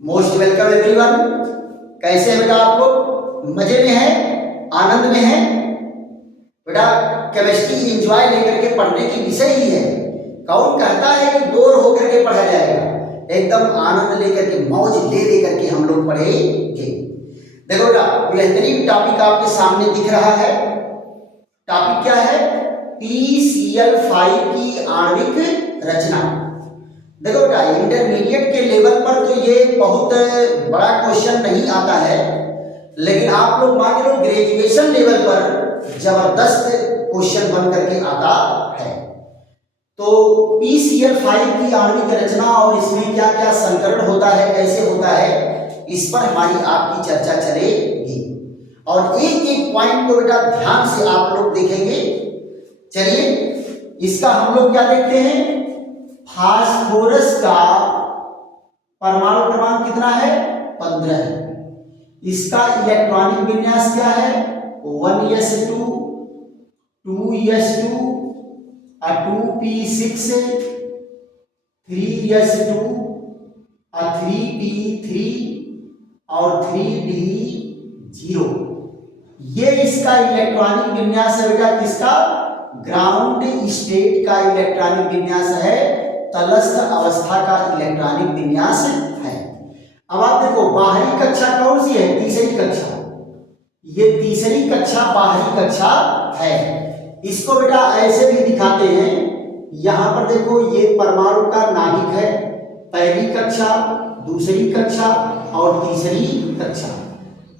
Most welcome everyone. कैसे हैं बेटा आप लोग? मजे में हैं, आनंद में हैं बेटा? केमिस्ट्री एंजॉय लेकर के पढ़ने की विषय ही है। कौन कहता है कि बोर होकर के पढ़ा जाएगा? एकदम आनंद लेकर के, मौज ले लेकर के हम लोग पढ़ेंगे। देखो बेटा, बेहतरीन टॉपिक आपके सामने दिख रहा है। टॉपिक क्या है? PCl5 की आणविक रचना। देखो बेटा, इंटरमीडिएट के लेवल पर तो ये बहुत बड़ा क्वेश्चन नहीं आता है, लेकिन आप लोग मान लो ग्रेजुएशन लेवल पर जबरदस्त क्वेश्चन बन करके आता है। तो PCl5 की आणविक रचना और इसमें क्या क्या संकरण होता है, कैसे होता है, इस पर हमारी आपकी चर्चा चलेगी। और एक एक पॉइंट को बेटा ध्यान से आप लोग देखेंगे। चलिए, इसका हम लोग क्या देखते हैं? फास्फोरस का परमाणु क्रमांक कितना है? 15 है। इसका इलेक्ट्रॉनिक विन्यास क्या है? 1s2 2s2 2p6 3s2 3p3 और 3d0। ये इसका इलेक्ट्रॉनिक विन्यास है बेटा। किसका? ग्राउंड स्टेट का इलेक्ट्रॉनिक विन्यास है, तलस्थ अवस्था का इलेक्ट्रॉनिक विन्यास है। अब आप देखो, बाहरी कक्षा कौन सी है? तीसरी कक्षा। ये तीसरी कक्षा बाहरी कक्षा है। इसको बेटा ऐसे भी दिखाते हैं। यहां पर देखो, ये परमाणु का नाभिक है, पहली कक्षा, दूसरी कक्षा और तीसरी कक्षा।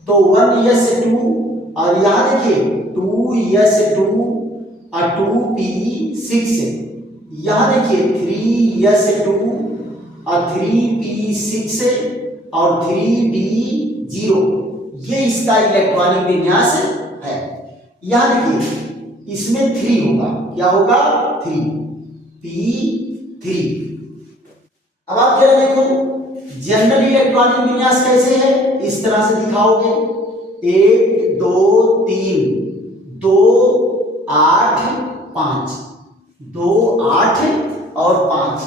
तो 1s2 और यहां देखिए 2s2 और 2p6। यहां देखिए 3s2 और 3p6 और 3d0। ये इसका इलेक्ट्रॉनिक विन्यास है। यहां देखिए, इसमें 3 होगा। क्या होगा? 3p3। अब आप जरा देखो, जनरल इलेक्ट्रॉनिक विन्यास कैसे है? इस तरह से दिखाओगे, 1 2 3 2 8 5 2 8 और 5।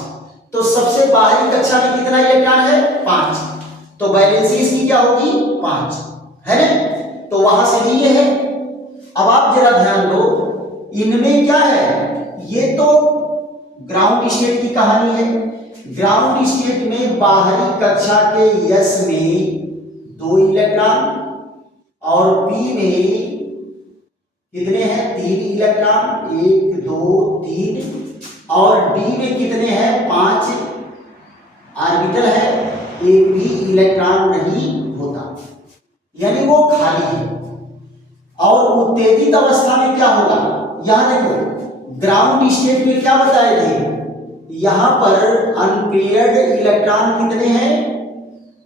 तो सबसे बाहरी कक्षा में कितना इलेक्ट्रॉन है? 5। तो वैलेंसी इसकी क्या होगी? 5 है ना? तो वहां से भी ये है। अब आप जरा ध्यान दो, इनमें क्या है? ये तो ग्राउंड स्टेट की कहानी है। ग्राउंड स्टेट में बाहरी कक्षा के यस में 2 इलेक्ट्रॉन और पी में कितने हैं? 3 इलेक्ट्रॉन, 1 2 3। और डी में कितने हैं? 5 ऑर्बिटल है, एक भी इलेक्ट्रॉन नहीं होता, यानी वो खाली है। और उत्तेजित अवस्था में क्या होगा? यहां देखो, ग्राउंड स्टेट में क्या बताए थे? यहां पर अनपेयर्ड इलेक्ट्रॉन कितने हैं?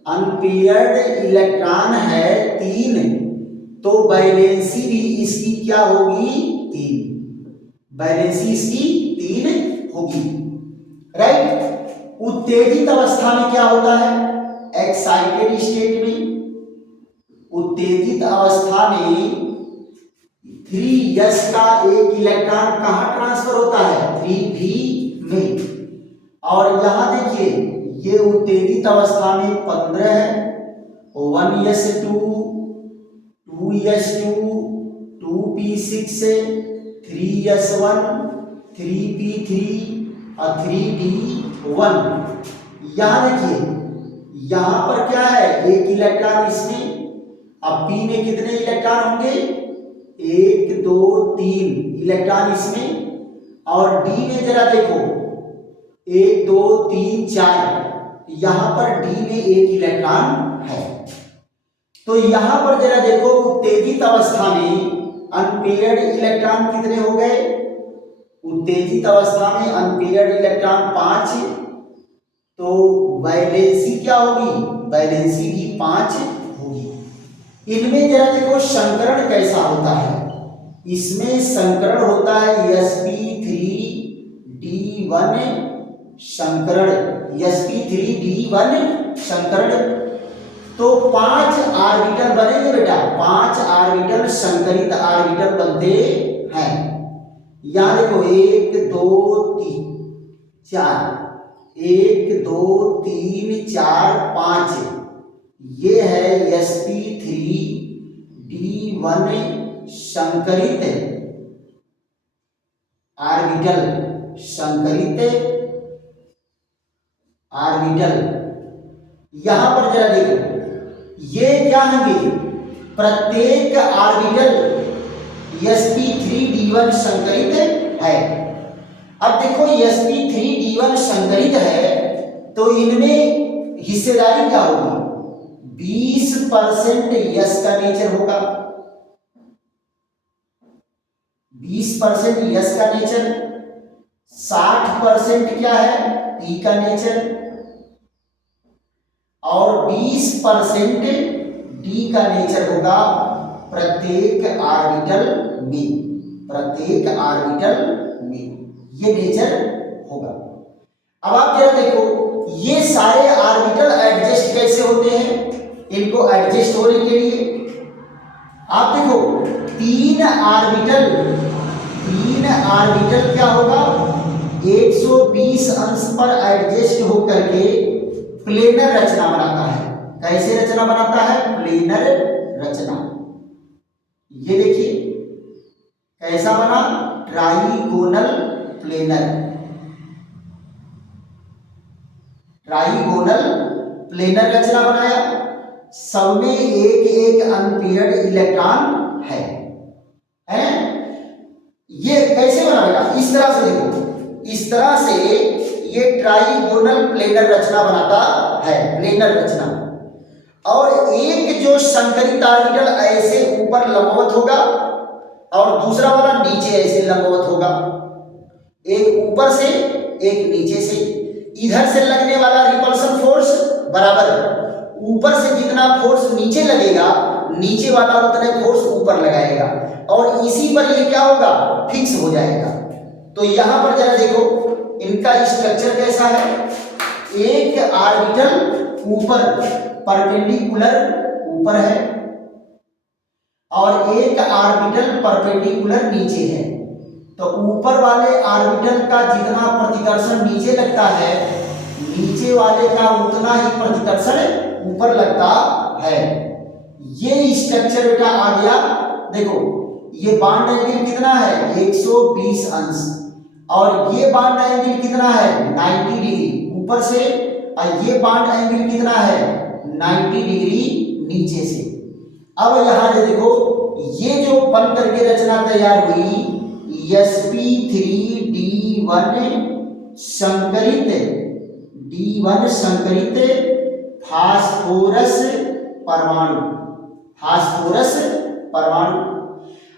अनपेयर्ड इलेक्ट्रॉन है 3। तो वैलेंसी भी इसकी क्या होगी? 3। वैलेंसी इसकी 3 होगी, राइट। उत्तेजित अवस्था में क्या होता है? एक्साइटेड स्टेट में, उत्तेजित अवस्था में 3s का एक इलेक्ट्रॉन कहां ट्रांसफर होता है? 3p में। और यहां देखिए, ये उत्तेजित अवस्था में 15 है, 1s2 2s2 2p6 3s1 3p3 और 3d1। यहां देखिए, यहां पर क्या है? एक इलेक्ट्रॉन इसमें। अब p में कितने इलेक्ट्रॉन होंगे? 1 2 3 इलेक्ट्रॉन इसमें। और d में जरा देखो, 1 2 3 4। यहां पर d में एक इलेक्ट्रॉन है। तो यहां पर जरा देखो, उत्तेजित अवस्था में अनपेयर्ड इलेक्ट्रॉन कितने हो गए? उत्तेजित अवस्था में अनपेयर्ड इलेक्ट्रॉन 5। तो वैलेंसी क्या होगी? वैलेंसी भी 5 होगी। इनमें जरा देखो, संकरण कैसा होता है? इसमें संकरण होता है sp3d1 संकरण, sp3d1 संकरण। तो 5 ऑर्बिटल बनेंगे बेटा, 5 ऑर्बिटल संकरित ऑर्बिटल बनते हैं। यहां देखो, 1 2 3 4 1 2 3 4 5 ये है sp3d1 संकरित ऑर्बिटल, संकरित ऑर्बिटल। यहां पर जरा देखो, ये क्या होंगे, प्रत्येक ऑर्बिटल sp3d1 संकरित है। अब देखो sp3d1 संकरित है तो इनमें हिस्सेदारी क्या होगी, 20% यस का नेचर होगा, 20% यस का नेचर, 60% क्या है, पी का नेचर, और 20% डी का नेचर होगा प्रत्येक ऑर्बिटल में, प्रत्येक ऑर्बिटल में ये नेचर होगा। अब आप जरा देखो, ये सारे ऑर्बिटल एडजस्ट कैसे होते हैं, इनको एडजस्ट होने के लिए आप देखो, तीन ऑर्बिटल क्या होगा, 120 अंश पर एडजस्ट होकर के प्लेनर रचना बनाता है। कैसे रचना बनाता है, प्लेनर रचना। ये देखिए कैसा बना, ट्राइगोनल प्लेनर, ट्राइगोनल प्लेनर रचना बनाया, सब में एक एक अनपेयर्ड इलेक्ट्रॉन है। ये कैसे बनाएगा, इस तरह से देखो, इस तरह से ये ट्राइगोनल प्लेनर रचना बनाता है, प्लेनर रचना। और एक जो संकरित ऑर्बिटल ऐसे ऊपर लंबवत होगा और दूसरा वाला नीचे ऐसे लंबवत होगा, एक ऊपर से एक नीचे से। इधर से लगने वाला रिपल्सन फोर्स बराबर, ऊपर से जितना फोर्स नीचे लगेगा नीचे वाला उतने फोर्स ऊपर लगाएगा, और इसी पर ये क्या होगा, फिक्स हो जाएगा। तो यहां पर जरा देखो इनका स्ट्रक्चर कैसा है, एक ऑर्बिटल ऊपर परपेंडिकुलर ऊपर है और एक ऑर्बिटल परपेंडिकुलर नीचे है। तो ऊपर वाले ऑर्बिटल का जितना प्रतिकर्षण नीचे लगता है, नीचे वाले का उतना ही प्रतिकर्षण ऊपर लगता है। ये स्ट्रक्चर बेटा आ गया। देखो ये बॉन्ड एंगल कितना है, 120 अंश, और ये बॉन्ड एंगल कितना है, 90 डिग्री ऊपर से, और ये बॉन्ड एंगल कितना है, 90 डिग्री नीचे से। अब यहां से देखो, ये जो बन करके रचना तैयार हुई, sp3d1 संकरित, d1 संकरित फास्फोरस परमाणु, फास्फोरस परमाणु।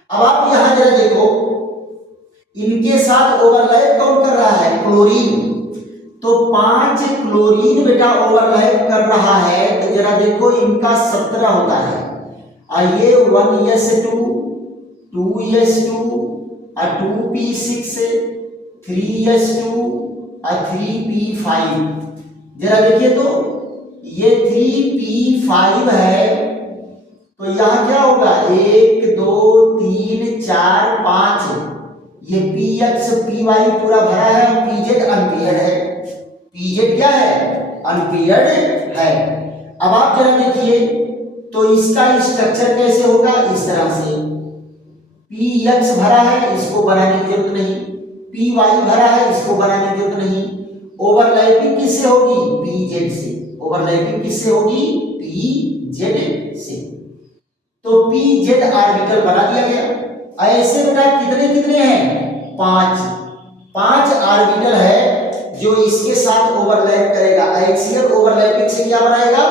अब आप यहां जरा देखो, इनके साथ ओवरलैप कौन कर रहा है, क्लोरीन। तो 5 क्लोरीन बेटा ओवरलैप कर रहा है। तो जरा देखो इनका 17 होता है, और ये 1s2 2s2 और 2p6 3s2 और 3p5। जरा देखिए तो ये 3p5 है, तो यहां क्या होगा, 1 2 3 4 5, ये px py पूरा भरा है, pz अनपेयर्ड है, pz क्या है, अनपेयर्ड है। अब आप जरा देखिए तो इसका स्ट्रक्चर कैसे होगा, इस तरह से px भरा है, इसको बनाने की जरूरत नहीं, py भरा है, इसको बनाने की जरूरत नहीं। ओवरलैपिंग किससे होगी, pz से, ओवरलैपिंग किससे होगी, pz से। तो pz ऑर्बिटल बना दिया गया। ऐसे बेटा कितने कितने हैं, 5 ऑर्बिटल है जो इसके साथ ओवरलैप करेगा। एक्सियल ओवरलैपिंग से क्या बनाएगा,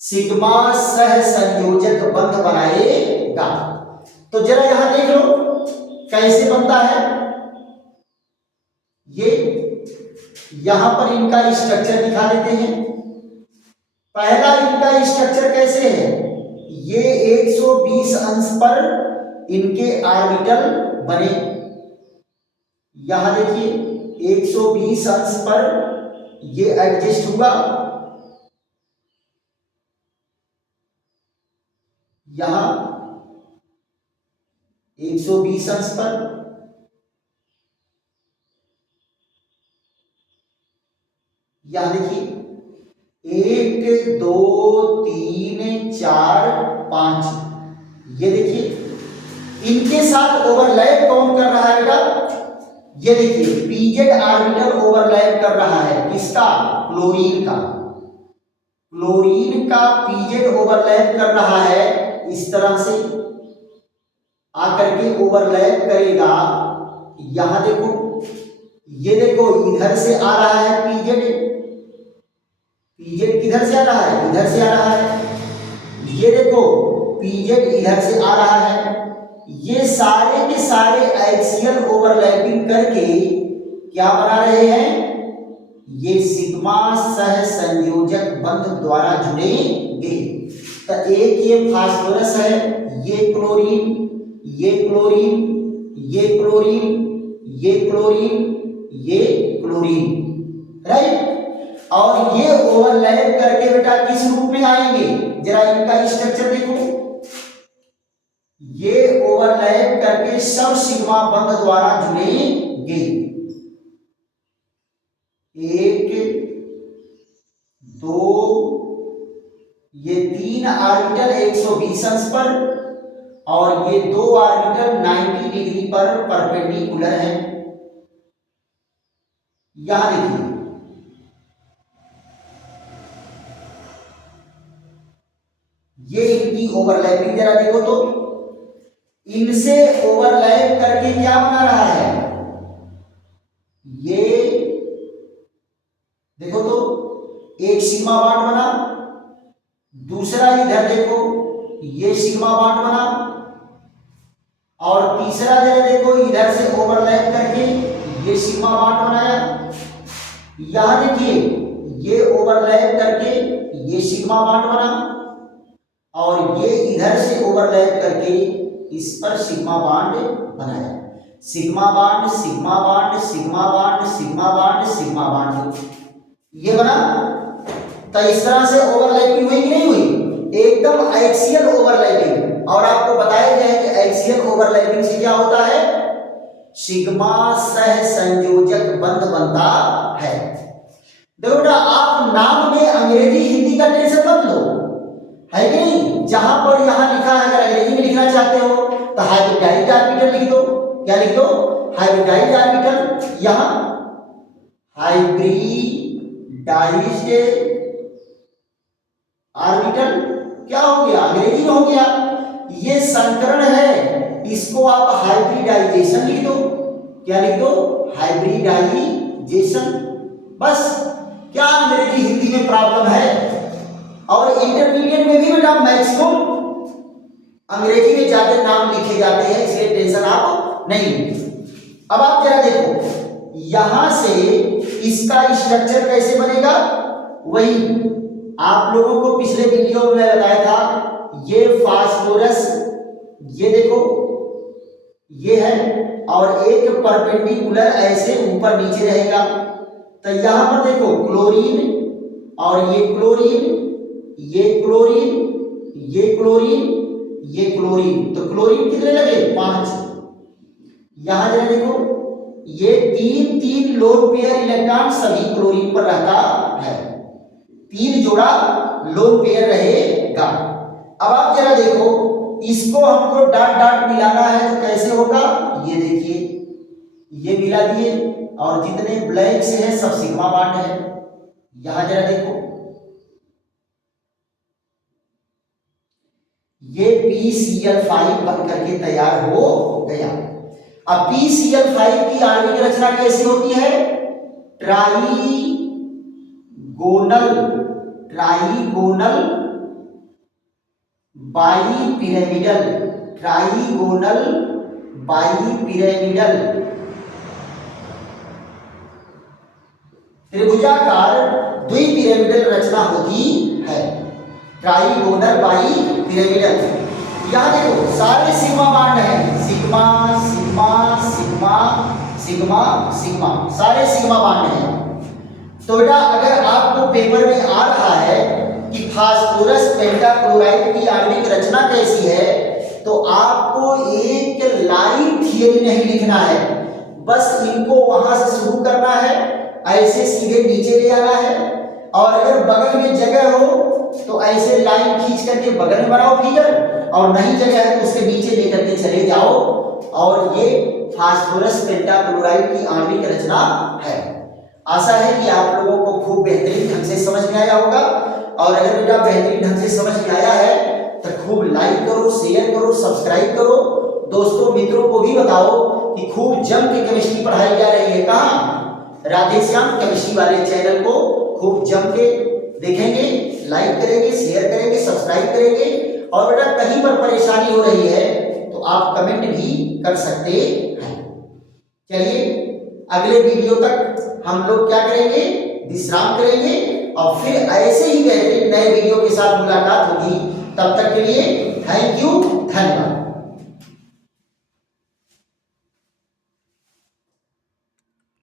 सिग्मा सह संयोजक बंध बनाएगा। तो जरा यहां देख लो कैसे बनता है, ये यहां पर इनका स्ट्रक्चर दिखा देते हैं। पहला इनका स्ट्रक्चर कैसे है, ये 120 अंश पर इनके ऑर्बिटल बने। यहां देखिए 120 अंश पर ये एडजस्ट हुआ, यहां 120 अंश पर, यहां देखिए 1 2 3 4 5, ये देखिए इनके साथ ओवरलैप कौन कर रहा है बेटा? ये देखिए पीजेड ऑर्बिटल ओवरलैप कर रहा है, किसका? क्लोरीन का। क्लोरीन का पीजेड ओवरलैप कर रहा है, इस तरह से आकर के ओवरलैप करेगा। यहां देखो, ये देखो इधर से आ रहा है पीजेड, पीजेड किधर से आ रहा है? इधर से आ रहा है। ये देखो पीजेड इधर से आ रहा है। ये सारे के सारे एक्सियल ओवरलैपिंग करके क्या बना रहे हैं? ये सिग्मा सह संयोजक बंध द्वारा जुड़ेंगे। तो एक ये फास्फोरस है, ये क्लोरीन, ये क्लोरीन, ये क्लोरीन, ये क्लोरीन, ये क्लोरीन, राइट। और ये ओवरलैप करके बेटा किस रूप में आएंगे? जरा इनका स्ट्रक्चर देखो। ये ओवरलैप करके सब सिग्मा बंध द्वारा जुड़ेंगे। 1 2, ये 3 ऑर्बिटल 120 अंश पर और ये 2 ऑर्बिटल 90 डिग्री पर परपेंडिकुलर है। यहां देखिए ये इनकी ओवरलैपिंग जरा देखो तो, इनसे ओवरलैप करके क्या बना रहा है? ये देखो तो एक सिग्मा बॉन्ड बना, दूसरा इधर देखो ये सिग्मा बॉन्ड बना, और तीसरा जरा देखो इधर से ओवरलैप करके ये सिग्मा बॉन्ड बनाया। यहां देखिए ये ओवरलैप करके ये सिग्मा बॉन्ड बना, और ये इधर से ओवरलैप करके इस पर सिग्मा बॉन्ड बनाया। Sigma bond, sigma bond, sigma bond, sigma bond, sigma bond, ये बना। तो इस तरह से ओवरलैपिंग हुई कि नहीं हुई? एकदम एक्सियल ओवरलैपिंग। और आपको बताया गया है कि एक्सियल ओवरलैपिंग से क्या होता है? सिग्मा सह संयोजक बंध बनता है। देखो बेटा, आप नाम में अंग्रेजी हिंदी का टेंशन मत लो, है कि नहीं? जहां पर यहां लिखा है, अगर अंग्रेजी में लिखना चाहते हो तो हाइब्रिडाइज्ड ऑर्बिटल लिख दो। क्या लिख दो? Hybridised orbital. यहां हाइब्रिडाइज्ड ऑर्बिटल क्या हो गया? अंग्रेजी में हो गया। ये संकरण है, इसको आप हाइब्रिडाइजेशन लिख दो। क्या लिख दो? हाइब्रिडाइजेशन। बस, क्या अंग्रेजी हिंदी में प्रॉब्लम है? और इंटरमीडिएट में भी बेटा मैक्सिमम अंग्रेजी में ज्यादा नाम लिखे जाते हैं, इसलिए टेंशन आप नहीं। अब आप जरा देखो यहां से इसका स्ट्रक्चर कैसे बनेगा? वही आप लोगों को पिछले वीडियो में बताया था। ये फास्फोरस, ये देखो ये है, और एक परपेंडिकुलर ऐसे ऊपर नीचे रहेगा। तो यहां पर देखो क्लोरीन, और ये क्लोरीन, ये क्लोरीन, ये क्लोरीन, ये क्लोरीन। तो क्लोरीन कितने लगे? 5। यहां जरा देखो ये 3 लोन पेयर इलेक्ट्रॉन सभी क्लोरीन पर रहता है। 3 जोड़ा लोन पेयर रहेगा। अब आप जरा देखो, इसको हमको डॉट डॉट मिलाना है तो कैसे होगा? ये देखिए ये मिला दिए, और जितने ब्लैक से है सब सिग्मा बॉन्ड है। यहां जरा देखो ये PCl5 बन करके तैयार हो गया। अब PCl5 की आणविक रचना कैसी होती है? ट्राइगोनल बाइपिरामिडल, ट्राइगोनल बाइपिरामिडल त्रिभुजाकार द्विपिरामिडल रचना होती है। Trigonal bipyramidal. यहां देखो सारे सिग्मा बॉन्ड हैं, sigma sigma sigma sigma sigma, सारे सिग्मा बॉन्ड हैं। तो बेटा अगर आपको पेपर में आ रहा है कि फास्फोरस पेंटाक्लोराइड की आणविक रचना कैसी है, तो आपको एक लाइन थियरी नहीं लिखना है, बस इनको वहां से शुरू करना है, ऐसे सीधे नीचे ले आना है। और अगर बगल में जगह हो तो ऐसे लाइन खींच करके बगल में बनाओ फिगर, और नहीं जगह है तो उसके नीचे लेकर के चले जाओ। और ये फास्फोरस पेंटाक्लोराइड की आणविक रचना है। आशा है कि आप लोगों को खूब बेहतरीन ढंग से समझ में आया होगा। और अगर बेटा बेहतरीन ढंग से समझ में आया है तो खूब लाइक करो, शेयर करो, सब्सक्राइब करो, दोस्तों मित्रों को भी बताओ कि खूब जम के केमिस्ट्री पढ़ाई जा रही है। कहाँ? राधेश्याम केमिस्ट्री वाले चैनल को खूब जम के देखेंगे, लाइक करेंगे, शेयर करेंगे, सब्सक्राइब करेंगे। और बेटा कहीं पर परेशानी हो रही है तो आप कमेंट भी कर सकते हैं। चलिए अगले वीडियो तक हम लोग क्या करेंगे, विश्राम करेंगे, और फिर ऐसे ही बेहतरीन नए वीडियो के साथ मुलाकात होगी। तब तक के लिए थैंक यू, धन्यवाद।